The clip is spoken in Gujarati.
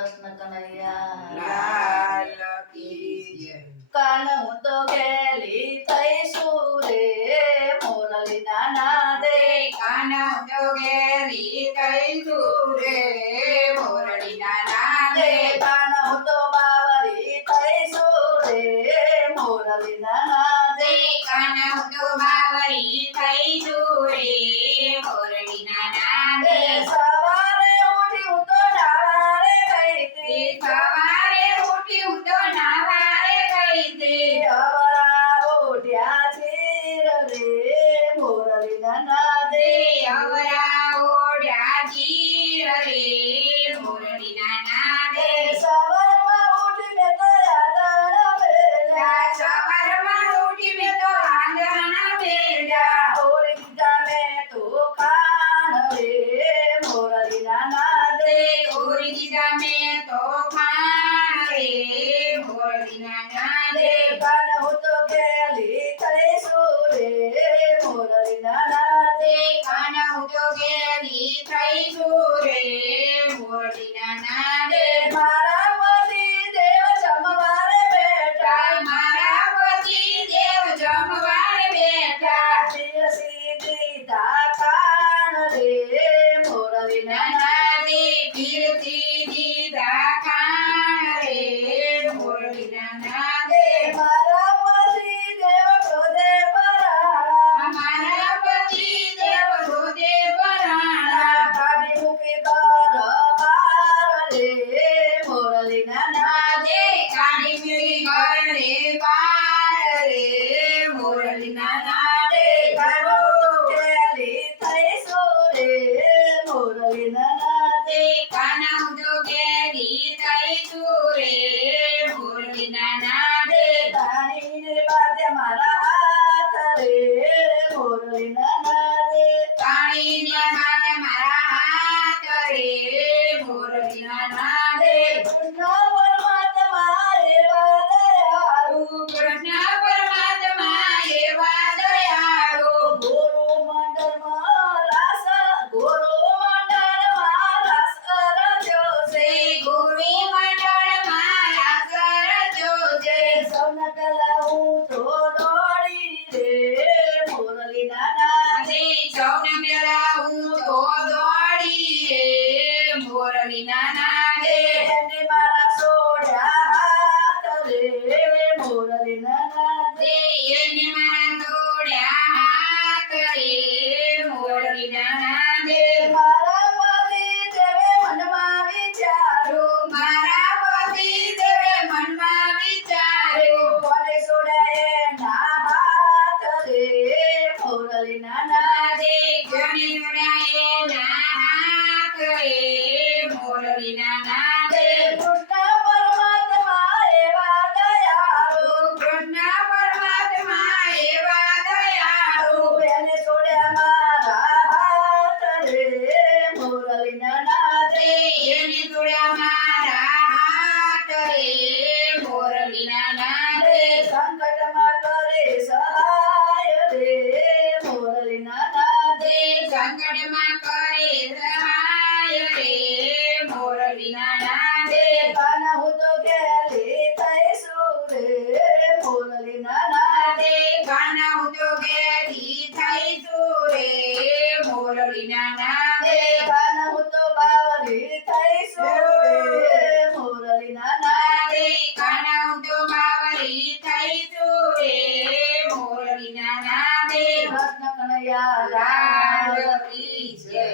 કૃષ્ણ કનૈયા લાલ કી જય. કાન હું તો ગેલી થઈશું રે મોરલીના નાદે કાન જોગેરી થઈશું રે મોરલીના નાદે. કાન હું તો બાવરી થઈશું રે મોરલીના નાદે કાન તો બાવરી થઈશું રે મોરલીના નાદે. સવારે ઉઠી હું તો ડાવારે ગઈ તી સવારે ઉઠી હું તો નાવારે ગઈ તી. અવરા ઉઠ્યા ચીર રે મોરલીના નાદે અવરા ઓઢ્યા ચીર રે મોરલીના નાદે. સવારમાં ઉઠીને તો યાદણ મેલ્યા સવારમાં ઉઠી મેં તો આંગણા બેઠા. ઓળખીતા મેં તો કાન રે મોરલીના નાદે ઓરી દીધા મેં તો ખાણ રે મોરલીના નાદે. કાન હું તો ગેલી થઈશું રે મોરલીના નાદે કાન ઉદ્યોગેરી થઈશું રે મોરલીના નાદે. મારા પતિ દેવ જમવારે બેઠા મારા પતિ દેવ જમવારે બેઠા. પીરસી દીધા કાન રે મોરલીના નાદે પીરથી દીધા ખાણ રે મોરલીના નાદે. મારા પતિ દેવ ક્રોધે પરાળા મારા પતિ દેવ રોજે પરાણા. કાઢી મૂકી બાર રે મોરલીના નાદે કાળી મીરી કરણે પાર રે મોરલીના નાદે. કાનો ગેલી થઈશું રે મોરલીના નાદે કાના ઉદ્યોગેરી થઈશું રે મોરલીના નાદે. તાણીને બાધે મારા હાથ રે મોરલીના નાદે પાણીને માગે મારા હાથ રે મોરલીના નાદે. કૃષ્ણ પરમાત્મા એવા દયાળુ કૃષ્ણ પરમાત્મા એવા દયાળુ. ગોરો મંડળમાં રાસ રચ્યો છે ગોરી મંડળમાં રાસ રચ્યો છે. સૌના પહેલા હું તો દોડી રે મોરલીના નાદે સૌને પેલા હું તો દોડી રે મોરલીના નાદે. એને મારા સોડ્યા હાથ રે મોરલીના નાદે એને મારા દોડ્યા હાથ રે મોરલીના નાદે. મારા પતિ દેવે મનમાં વિચાર્યું મારા પતિ દેવે મનમાં વિચાર્યું. કોને સોડ્યા એના હાથ રે મોરલીના નાદે કોને જોડાય એના હાથ રે મોરલીના નાદે. કૃષ્ણ પરમાત્મા એવા દયાળુ કૃષ્ણ પરમાત્મા એવા દયાળુ. એને છોડ્યા મારા હાથ રે મોરલીના નાદે એને જોડ્યા મારા હાથ રે મોરલીના નાદે. સંકટમાં કરે સહાય રે મોરલીના નાદે સંકટમાં કરે સહાય રે મોરલીના નાદે. કાના હું તો ગેલી થઈશું રે મોરલીના નાદે કાના ઉદ્યોગેરી થઈશું રે મોરલીના નાદે. કાના હું તો બાવરી થઈશું રે મોરલીના નાદે કાના ઉદ્યોગ બાવરી થઈશું રે મોરલીના નાદે. કૃષ્ણ કનૈયા લાલ લાલ કી જય.